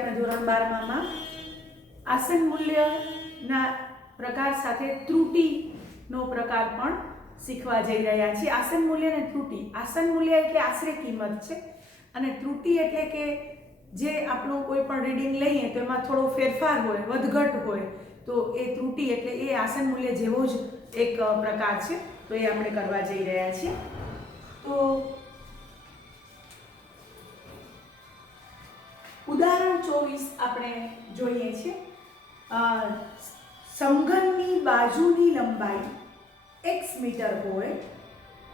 આપણે ધોરણ 12 માં આસન મૂલ્યના પ્રકાર સાથે ત્રુટિનો પ્રકાર પણ શીખવા જઈ રહ્યા છીએ। આસન મૂલ્ય અને ત્રુટિ, આસન મૂલ્ય એટલે આશરે કિંમત છે અને ત્રુટિ એટલે કે જે આપણું કોઈ પણ રીડિંગ લઈએ તો એમાં થોડો ફેરફાર હોય, વધઘટ હોય, તો એ ત્રુટિ એટલે એ આસન મૂલ્ય જેવો જ એક પ્રકાર છે, તો એ આપણે કરવા જઈ રહ્યા છીએ। તો ઉદાહરણ 24 આપણે જોઈએ છીએ। સમઘનની બાજુની લંબાઈ x મીટર હોય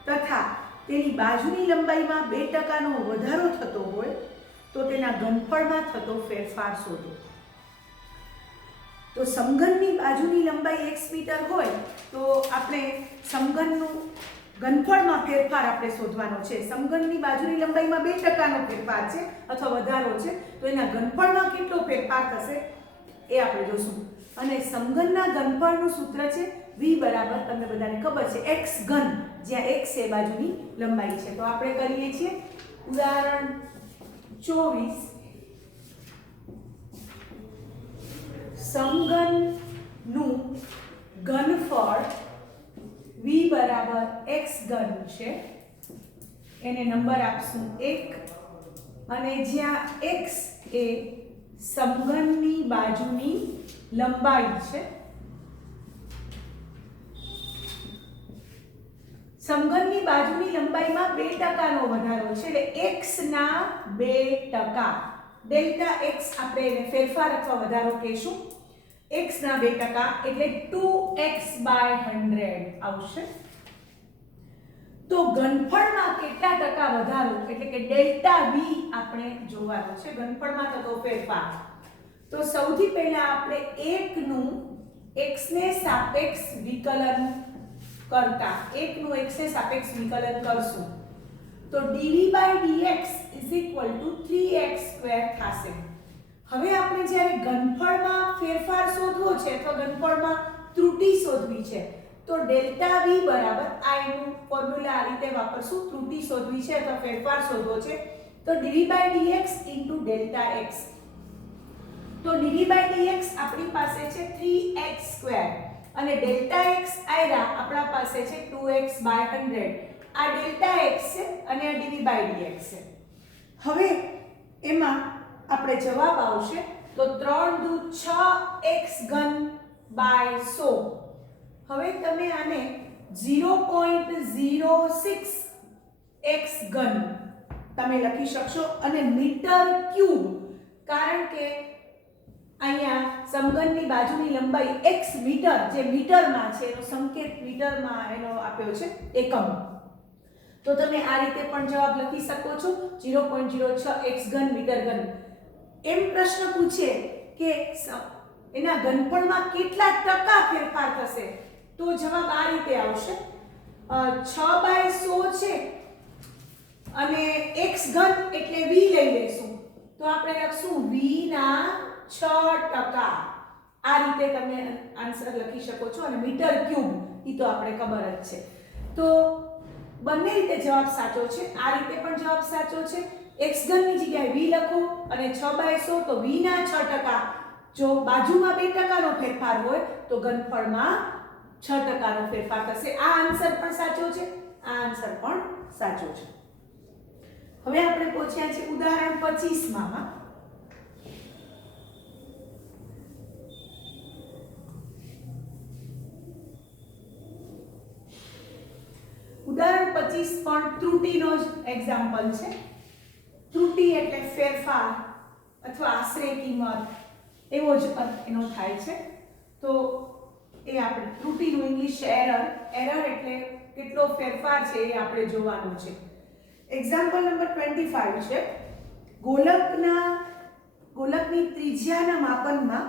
તથા તેની બાજુની લંબાઈમાં 2% વધારો થતો હોય તો તેના ઘનફળમાં થતો ફેરફાર શોધો। તો સમઘનની બાજુની લંબાઈ x મીટર હોય તો આપણે સમઘનનું ઘનફળમાં ફેરફાર આપણે શોધવાનો છે। સમઘનની બાજુની લંબાઈમાં 2%નો ફેરફાર છે અથવા વધારો છે તો એના ઘનફળમાં કેટલો ફેરફાર થશે એ આપણે જોશું। અને સમઘનના ઘનફળનું સૂત્ર છે v બરાબર, તમને બધાને ખબર છે, x ઘન, જ્યાં x એ બાજુની લંબાઈ છે। તો આપણે કરીએ છીએ ઉદાહરણ 24। સમઘનનું ઘનફળ v બરાબર x ઘન છે, એને નંબર આપશું 1 અને જ્યાં x એ સમઘનની બાજુની લંબાઈ છે, સમઘનની બાજુની લંબાઈમાં 2%નો વધારો છે એટલે x ના 2%, ડેલ્ટા x આપણે એને ફેરફાર અથવા વધારો કહીશું। x ના 2% એટલે 2x/100 આવશે। તો ઘનફળમાં કેટલા ટકા વધારો એટલે કે ડેલ્ટા v આપણે જોવાનો છે, ઘનફળમાં થતો ફેરફાર। તો સૌથી પહેલા આપણે 1 નું x ને સાપેક્ષ વિકલન કરતા 1 નું x ને સાપેક્ષ વિકલન કરશું તો dv/dx = 3x² થશે। હવે આપણે જ્યારે ઘનફળમાં ફેરફાર શોધવો છે અથવા ઘનફળમાં ત્રુટિ શોધવી છે તો ડેલ્ટા v બરાબર આ એનું ફોર્મ્યુલા આ રીતે વાપરશું। ત્રુટિ શોધવી છે અથવા ફેરફાર શોધવો છે તો dv/dx * ડેલ્ટા x। તો dv/dx આપણી પાસે છે 3x² અને ડેલ્ટા x આયરા આપણા પાસે છે 2x/100। આ ડેલ્ટા x છે અને આ dv/dx છે। હવે એમાં આપણે જવાબ આવશે તો 3 દુ 6x3/100। હવે તમે આને 0.06x3 તમે લખી શકશો અને મીટર ક્યુબ, કારણ કે અહીંયા સમઘનની બાજુની લંબાઈ x મીટર, જે મીટરમાં છે એનો સંકેત મીટરમાં એનો આપ્યો છે એકમ, તો તમે આ રીતે પણ જવાબ લખી શકો છો 0.06x3 મીટર ઘન। એમ પ્રશ્ન પૂછે કે એના ઘનફળમાં કેટલા ટકા ફેરફાર થશે તો જવાબ આ રીતે આવશે 6/100 છે અને x ઘન એટલે v લઈ લેશું તો આપણે લખશું v ના 6%। આ રીતે તમે આન્સર લખી શકો છો અને મીટર ક્યુબ ઈ તો આપણે ખબર જ છે। તો બંને રીતે જવાબ સાચો છે, આ રીતે પણ જવાબ સાચો છે। x ઘનની જગ્યાએ v લખો અને 6/100 તો v ના 6%, જો બાજુમાં 2%નો ફેરફાર હોય તો ઘનફળમાં 6%નો ફેરફાર થશે। આ આન્સર પણ સાચો છે, આ આન્સર પણ સાચો છે। હવે આપણે પહોંચ્યા છીએ ઉદાહરણ 25 માં। ઉદાહરણ 25 પણ ત્રુટિનો જ એક્ઝામ્પલ છે। ત્રુટિ એટલે ફેરફાર અથવા આશરે કિંમત એવો જ અર્થ એનો થાય છે। તો એ આપણે ત્રુટિનું ઇંગ્લિશ એરર એટલે કેટલો ફેરફાર છે એ આપણે જોવાનું છે। એક્ઝામ્પલ નંબર 25 છે, ગોલકની ત્રિજ્યાના માપનમાં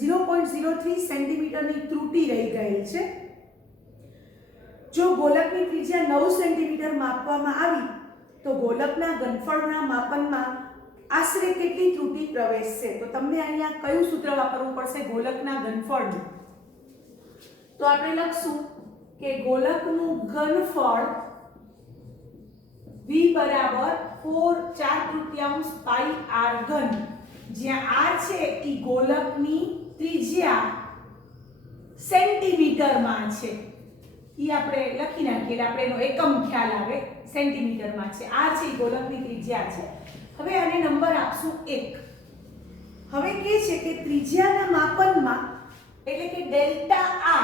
0.03 સેન્ટીમીટરની ત્રુટિ રહી ગયેલ છે। જો ગોલકની ત્રિજ્યા 9 સેન્ટીમીટર માપવામાં આવી તો ગોલકના ઘનફળના માપનમાં આશરે કેટલી ત્રુટિ પ્રવેશશે। તો તમને અહીંયા કયું સૂત્ર વાપરવું પડશે ગોલકના ઘનફળનું? તો આપણે લખશું કે ગોલકનું ઘનફળ v બરાબર 4/4 પાઈ r ઘન જ્યાં r છે એ ગોલકની ત્રિજ્યા સેન્ટીમીટરમાં છે, ઈ આપણે લખી નાખીએ એટલે આપણે એનો એકમ ખ્યાલ આવે, સેન્ટીમીટરમાં છે. r છે એ ગોલકની ત્રિજ્યા છે. હવે આને નંબર આપશું 1. હવે કહે છે કે ત્રિજ્યાના માપનમાં એટલે કે ડેલ્ટા r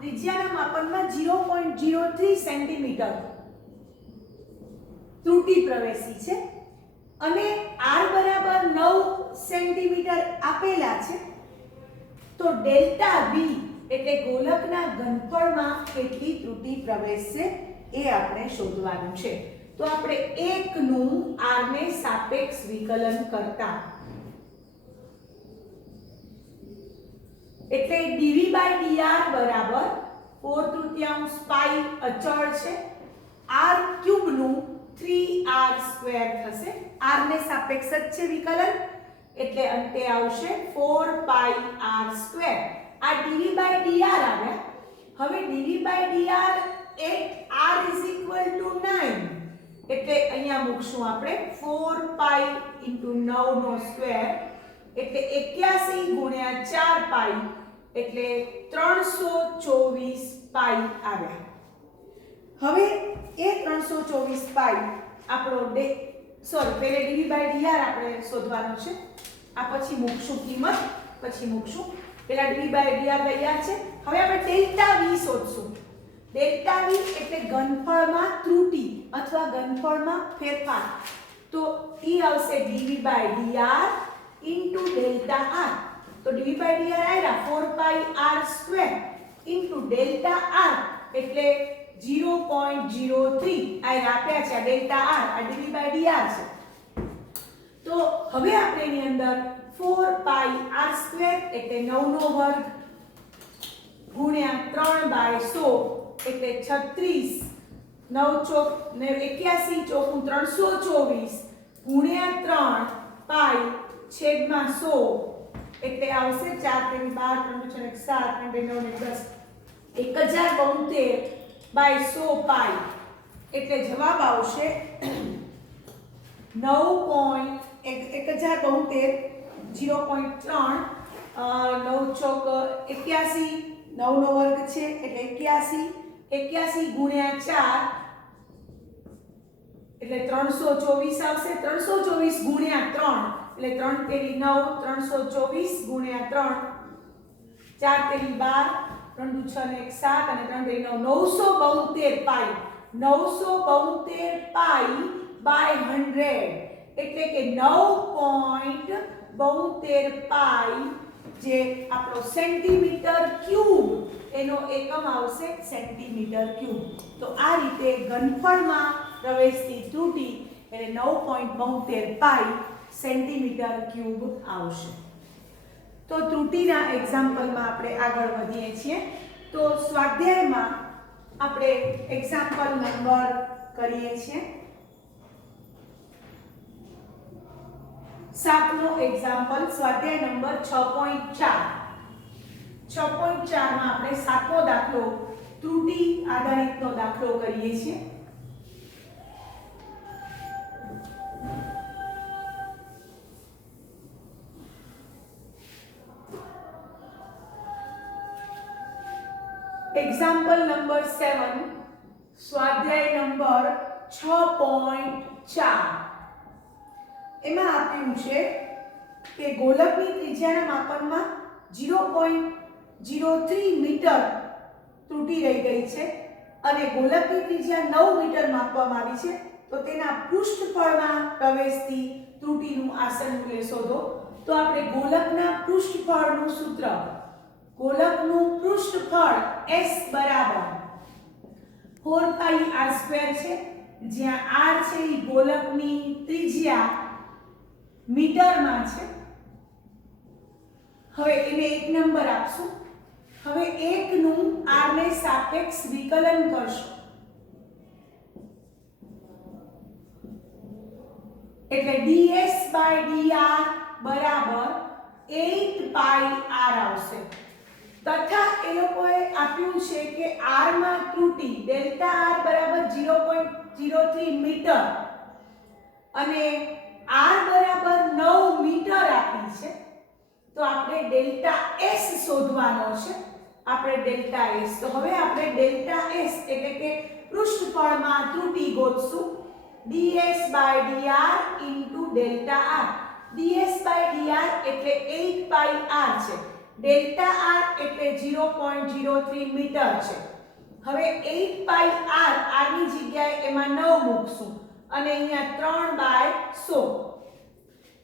ત્રિજ્યાના માપનમાં 0.03 સેન્ટીમીટર ત્રુટિ પ્રવેશી છે અને r બરાબર 9 સેન્ટીમીટર આપેલા છે. તો ડેલ્ટા v એટલે ગોલકના ઘનફળમાં કેટલી ત્રુટિ પ્રવેશશે એ આપણે શોધવાનું છે. તો આપણે 1 નું r ને સાપેક્ષ વિકલન કરતા એટલે dv/dr બરાબર 4/3 પાઈ અચળ છે, r ક્યુબ નું 3r² થશે. r ને સાપેક્ષ જ છે વિકલન એટલે અંતે આવશે 4 પાઈ r². આ dv/dr આવ્યા. હવે dv/dr at r = 9 એટલે અહીંયા મૂકશું આપણે 4 પાઈ * 9 નો સ્ક્વેર એટલે 81 * 4 પાઈ એટલે 324 પાઈ આવ્યા. હવે એ 324 પાઈ આપણો પહેલે dv/dr આપણે શોધવાનો છે. આ પછી મૂકશું કિંમત, પછી મૂકશું. પહેલા dv/dr તૈયાર છે. હવે આપણે ડેલ્ટા v શોધશું. ડેલ્ટા v એટલે ઘનફળમાં ત્રુટિ અથવા ઘનફળમાં ફેરફાર. તો ઈ આવશે dv/dr * ડેલ્ટા r. તો dv/dr આવ્યા 4 પાઈ r² * ડેલ્ટા r એટલે 0.03 આ આપ્યા છે. આ ડેલ્ટા r આ dv/dr છે. તો હવે આપણે એની અંદર 4 પાઈ r² એટલે 9 નો વર્ગ ગુણ્યા 3/100 એટલે 36 9 ચોક 81 ચોકું 324 ગુણ્યા 3 પાઈ છેદમાં 100 એટલે આવશે 4 × 12 3 × 7 × 9 = 10 1072/100 પાઈ એટલે જવાબ આવશે 1072 0.3 9 ચોક 81 9 નો વર્ગ છે એટલે 81 ગુણ્યા 4 એટલે 324 આવશે. 324 ગુણ્યા 3 એટલે 3 તેરી 9 324 ગુણ્યા 3 4 તેરી 12 3 6 ને 1 7 અને 3 તેરી 9 972 પાઈ 972 પાઈ / 100 એટલે કે 9.72 પાઈ જે આપણો સેન્ટીમીટર ક્યુબ એનો એકમ આવશે સેન્ટીમીટર ક્યુબ. તો આ રીતે ઘનફળમાં પ્રવેશતી ત્રુટિ એટલે 9.72 પાઈ સેન્ટીમીટર ક્યુબ આવશે. તો ત્રુટિના એક્ઝામ્પલમાં આપણે આગળ વધીએ છીએ. તો સ્વાધ્યાયમાં આપણે એક્ઝામ્પલ નંબર કરીએ છીએ 7મો એક્ઝામ્પલ સ્વાધ્યાય નંબર 6.4. 6.4 માં આપણે 7મો દાખલો ત્રુટિ આધારિતનો દાખલો કરીએ છીએ. એક્ઝામ્પલ નંબર 7 સ્વાધ્યાય નંબર 6.4 એમાં આપ્યું છે કે ગોલકની ત્રિજ્યાના માપનમાં 0.03 મીટર ત્રુટિ રહી ગઈ છે અને ગોલકની ત્રિજ્યા 9 મીટર માપવામાં આવી છે. તો તેના પૃષ્ઠફળમાં પ્રવેશતી ત્રુટિનું આસન મૂલ્ય શોધો. તો આપણે ગોલકના પૃષ્ઠફળનું સૂત્ર, ગોલકનું પૃષ્ઠફળ S બરાબર 4 પાઈ r² છે, જ્યાં r છે એ ગોલકની ત્રિજ્યા મીટરમાં છે. હવે એને એક નંબર આપશું. હવે 1 નું r ને સાપેક્ષ વિકલન કરશું એટલે ds/dr બરાબર 8 પાઈ r આવશે. તથા એ લોકોએ આપ્યું છે કે r માં ત્રુટિ ડેલ્ટા r બરાબર 0.03 મીટર અને r બરાબર 9 મીટર આપી તો આપણે ડેલ્ટા એસ શોધવાનો છે. આપણે ડેલ્ટા એસ, તો હવે આપણે ડેલ્ટા એસ એટલે કે પૃષ્ઠફળમાં ત્રુટિ ગોતશું. ds by dr into delta r. ds by dr એટલે 8 pi r છે. ડેલ્ટા r એટલે 0.03 મીટર છે. હવે 8 pi r ની જગ્યાએ એમાં 9 મૂકશું અને અહીંયા 3/100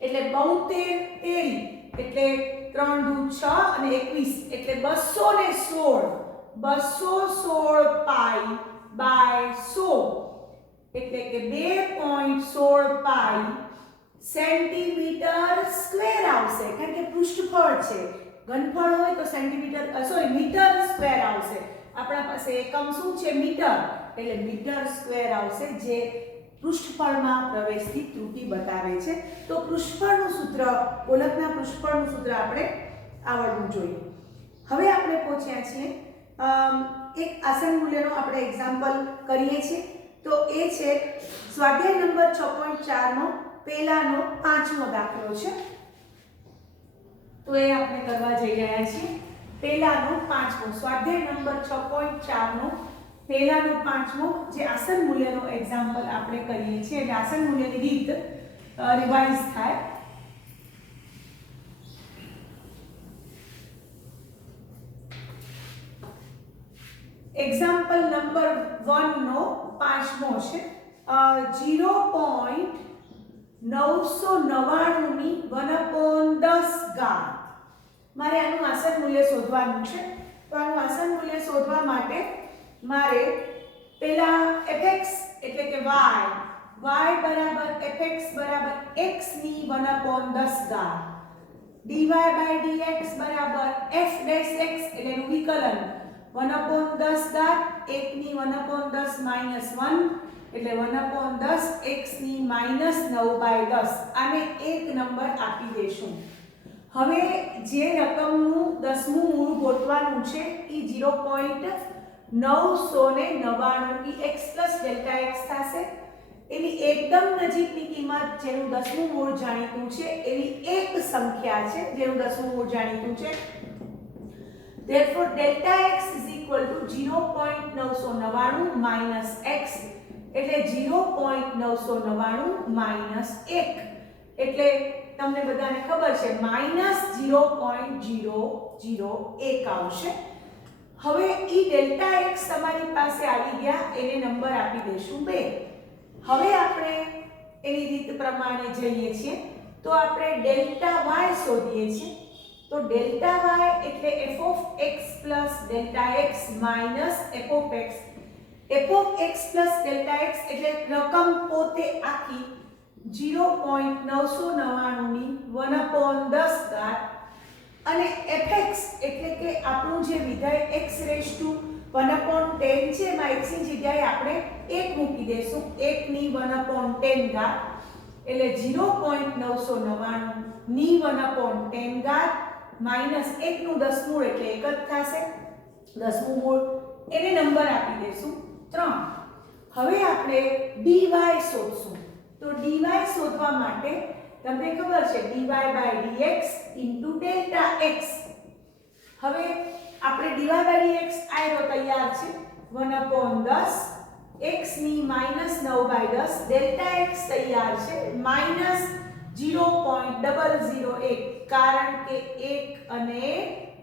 એટલે 72 તેરી એટલે 3 દુ 6 અને 21 એટલે 216 પાઈ બાય 100 એટલે કે 2.16 પાઈ સેન્ટીમીટર સ્ક્વેર આવશે. કારણ કે પૃષ્ઠફળ છે, ઘનફળ હોય તો સેન્ટીમીટર મીટર સ્ક્વેર આવશે. આપણા પાસે એકમ શું છે? મીટર. એટલે મીટર સ્ક્વેર આવશે, જે પૃષ્ઠફળમાં પ્રવેશતી ત્રુટિ બતાવે છે. તો પૃષ્ઠફળનું સૂત્ર, ગોલકના પૃષ્ઠફળનું સૂત્ર આપણે આવડવું જોઈએ. હવે આપણે પહોંચ્યા છીએ એક આસન મૂલ્યનો આપણે એક્ઝામ્પલ કરીએ છીએ. તો એ છે સ્વાધ્યાય નંબર 6.4 નો પહેલાનો 5મો દાખલો છે. તો એ આપણે કરવા જઈ રહ્યા છીએ. પહેલાનો 5મો સ્વાધ્યાય નંબર 6.4 નો પહેલાનો 5મો જે આસન મૂલ્યનો એક્ઝામ્પલ આપણે કરીએ છીએ. એટલે આસન મૂલ્યની રીત રિવાઇઝ થાય. એક્ઝામ્પલ નંબર 1 નો 5મો છે 0.999 ની 1/10 ઘાત. મારે આનું આસન મૂલ્ય શોધવાનું છે. તો આનું આસન મૂલ્ય શોધવા માટે મારે પહેલા fx એટલે કે y બરાબર fx બરાબર x ની 1/10 ઘાત, dy by dx બરાબર f dash x એટલે એનું વિકલન 1/10 ઘાત 1 ની 1/10 minus 1 એટલે 1/10 x ની -9/10. આને એક નંબર આપી દેશું. હવે જે રકમનું 10મું મૂળ ગોતવાનું છે એ 0.999 x plus delta x થશે. એની એકદમ નજીકની કિંમત જેનું 10મું મૂળ જાણીતું છે એવી એક સંખ્યા છે જેનું 10મું મૂળ જાણીતું છે. Therefore delta x is equal to 0.999 minus x એટલે 0.999 minus 1 એટલે તમને બધાને ખબર છે -0.001 આવશે. હવે ઈ ડેલ્ટા x તમારી પાસે આવી ગયા, એને નંબર આપી દેશું 2. હવે આપણે એની રીત પ્રમાણે જઈએ છીએ. તો આપણે ડેલ્ટા y શોધીએ છીએ. તો ડેલ્ટા y એટલે f of x plus delta x minus f of x. f of x plus delta x એટલે રકમ પોતે આખી 0.999 ની 1/10 ઘાત અને fx એટલે કે આપણું જે વિધેય x raised to 1/10 છે એમાં x ની જગ્યાએ આપણે 1 મૂકી દેશું. 1 ની 1/10 ઘાત એટલે 0.999 ની 1/10 ઘાત માઈનસ 1 નું 10 મૂળ એટલે 1 જ થશે. 10મું મૂળ એને નંબર આપી દેશું 3. હવે આપણે dy શોધશું. તો dy શોધવા માટે તમને ખબર છે dy by dx into delta x. હવે આપણે dy by dx આયરો તૈયાર છે 1/10 x ની -9/10 delta x તૈયાર છે -0.001 કારણ કે 1 અને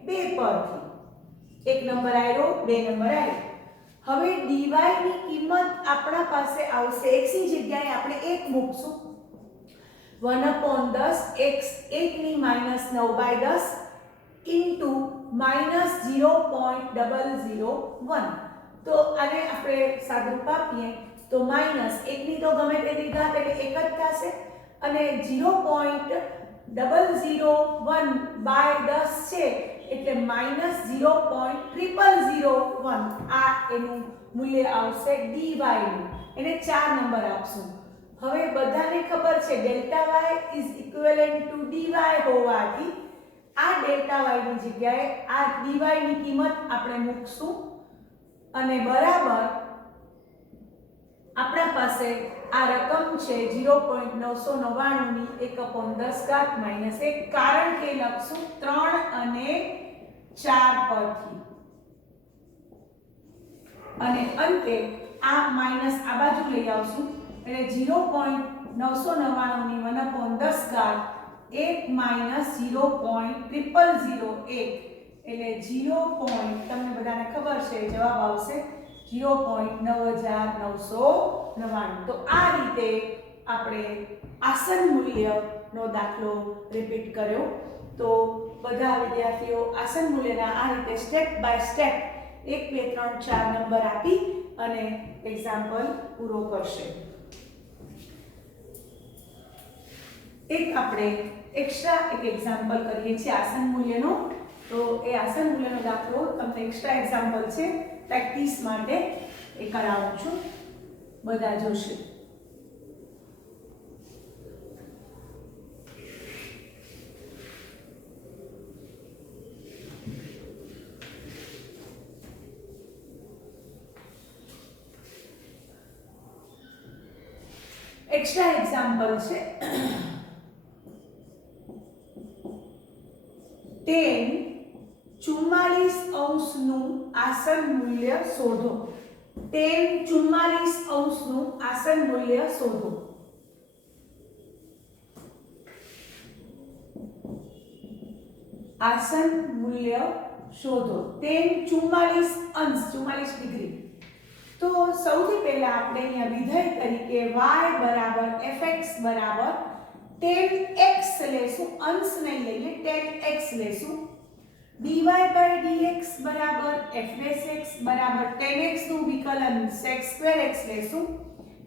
2 પરથી એક નંબર આયરો 2 નંબર આયરો. હવે dy ની કિંમત આપણા પાસે આવશે x ની જગ્યાએ આપણે 1 મૂકશું 1/10 x 1 ની -9/10 into -0.001. તો આને આપણે સાદુરૂપ આપીએ તો માઈનસ 1 ની તો ગમે તેટલી ઘાત એટલે 1 જ થશે અને 0.001/10 છે એટલે -0.0001 આ એનું મૂલ્ય આવશે dy નું. એને 4 નંબર આપશું. હવે બધાને ખબર છે delta y is equivalent to dy હોવાથી આ ડેલ્ટા y ની જગ્યાએ આ dy ની કિંમત આપણે મૂકશું અને બરાબર આપણા પાસે આ રકમ છે 0.999 ની 1/10 માઈનસ 1, કારણ કે લખશું 3 અને 4 પરથી, અને અંતે આ માઈનસ આ બાજુ લઈ આવશું એટલે 0.999 ની 1/10 1 માઈનસ 0.0001 એટલે 0. તમને બધાને ખબર છે જવાબ આવશે 0.9999. તો આ રીતે આપણે આસન મૂલ્યનો દાખલો રિપીટ કર્યો. તો બધા વિદ્યાર્થીઓ આસન મૂલ્યના આ રીતે સ્ટેપ બાય સ્ટેપ 1 2 3 4 નંબર આપી અને એક્ઝામ્પલ પૂરો કરશે. આપણે એક્સ્ટ્રા એક એક્ઝામ્પલ કરીએ છીએ આસન મૂલ્યનો. તો એ આસન મૂલ્યનો દાખલો તમને એક્સ્ટ્રા એક્ઝામ્પલ છે પ્રેક્ટિસ માટે એ કરાવું છું, બધા જોશે. એક્સ્ટ્રા એક્ઝામ્પલ છે 10 નું આસન મૂલ્ય શોધો. 10 નું આસન મૂલ્ય શોધો. આસન મૂલ્ય શોધો. 10 44 ડિગ્રી. તો સૌથી પહેલા આપણે અહીંયા વિધેય તરીકે y બરાબર fx બરાબર 10x લેશું, અંશ નહીં લઈએ, 10x લેશું. dy by dx બરાબર f' બરાબર 10x નું વિકલન sec2x લેશું,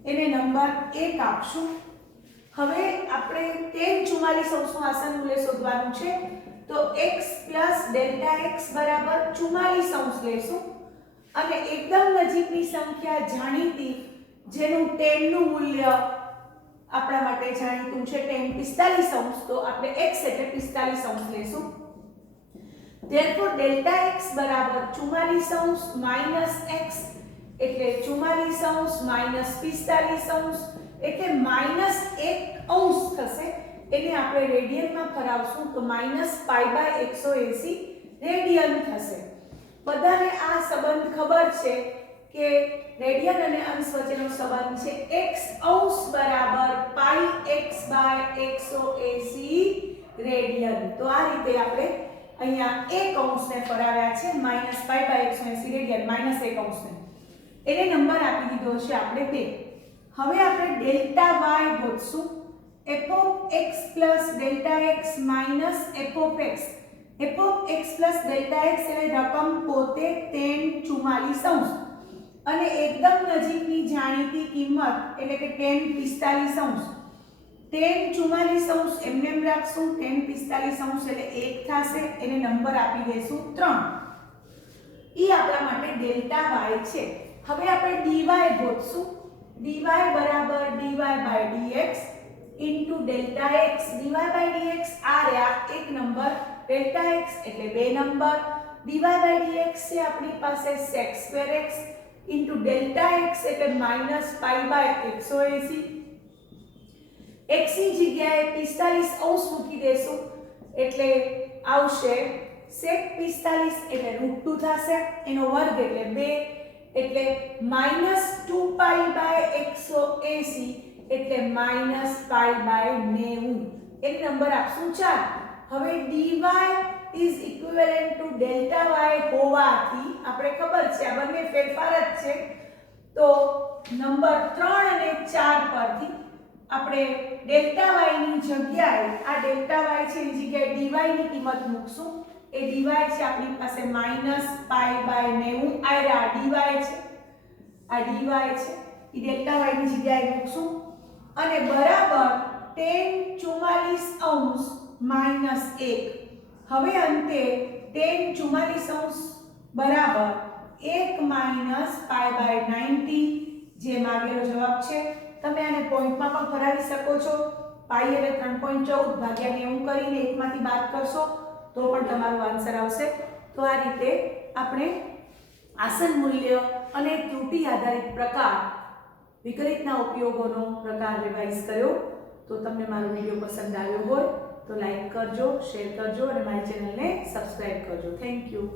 એને નંબર 1 આપશું. હવે આપણે 10 44 નું આસન મૂલ્ય શોધવાનું છે, તો x + Δx બરાબર 44 લેશું, અને એકદમ નજીકની સંખ્યા જાણીતી જેનું 10 નું મૂલ્ય આપણા માટે જાણીતું છે 10 45 તો આપણે x એટલે 45 લેશું. therefore Δx બરાબર 44 માઈનસ x એટલે 44 - 45 એટલે -1 થશે. એને આપણે રેડિયનમાં ફરાવશું તો -π/180 રેડિયન થશે. બધાને આ સંબંધ ખબર છે કે રેડિયન અને અંશ વચ્ચેનો સંબંધ છે x અંશ બરાબર πx/180 રેડિયન. તો આ રીતે આપણે અહીંયા 1 અંશને ફરાવ્યા છે -π/180 રેડિયન, -1 અંશને. એને નંબર આપી દીધો છે આપણે 2. હવે આપણે delta y ગોતશું. fx + Δx - fx. fx + Δx એટલે રકમ પોતે 10 44 અને એકદમ નજીકની જાણીતી કિંમત એટલે કે 10 45 10 44 એમને એમ રાખશું, 10 45 એટલે 1 થશે, એને નંબર આપી દેશું 3. ઈ આપણા માટે ડેલ્ટા y છે. હવે આપણે dy ગોતશું. dy બરાબર dy by dx into delta x. dy by dx આ રહ્યા એક નંબર, delta x એટલે 2 નંબર, dy by dx છે આપણી પાસે sec2x into delta x એટલે -π/180. x ની જગ્યાએ 45 મૂકી દેશું એટલે આવશે sec 45 એટલે √2 થશે, એનો વર્ગ એટલે 2 એટલે -2π/180 એટલે -π/90. એક નંબર આપશું 4. હવે dy is equivalent to delta y હોવાથી આપણે ખબર છે આ બંને ફેરફાર જ છે, તો નંબર 3 અને 4 પરથી આપણે ડેલ્ટા y ની જગ્યાએ આ ડેલ્ટા y છે એની જગ્યાએ dy ની કિંમત મૂકશું. એ dy છે આપણી પાસે -π/90 આ dy છે, આ dy છે એ ડેલ્ટા y ની જગ્યાએ મૂકશું અને બરાબર 10 44 -1. હવે અંતે 10 44 બરાબર 1 -π/90 જે માગેલો જવાબ છે. તમે આને પોઈન્ટમાં પણ ફરાવી શકો છો. પાઈ એટલે 3.14 ભાગ્યા 90 કરીને 1 માંથી બાદ કરશો તો પણ તમારો આન્સર આવશે. તો આ રીતે આપણે આસન મૂલ્ય અને ત્રુટિ આધારિત પ્રકાર વિકલિતના ઉપયોગોનો પ્રકાર રિવાઇઝ કર્યો. તો તમને મારો વિડીયો પસંદ આવ્યો હોય તો લાઈક કરજો, શેર કરજો અને મારી ચેનલને સબસ્ક્રાઇબ કરજો. Thank you.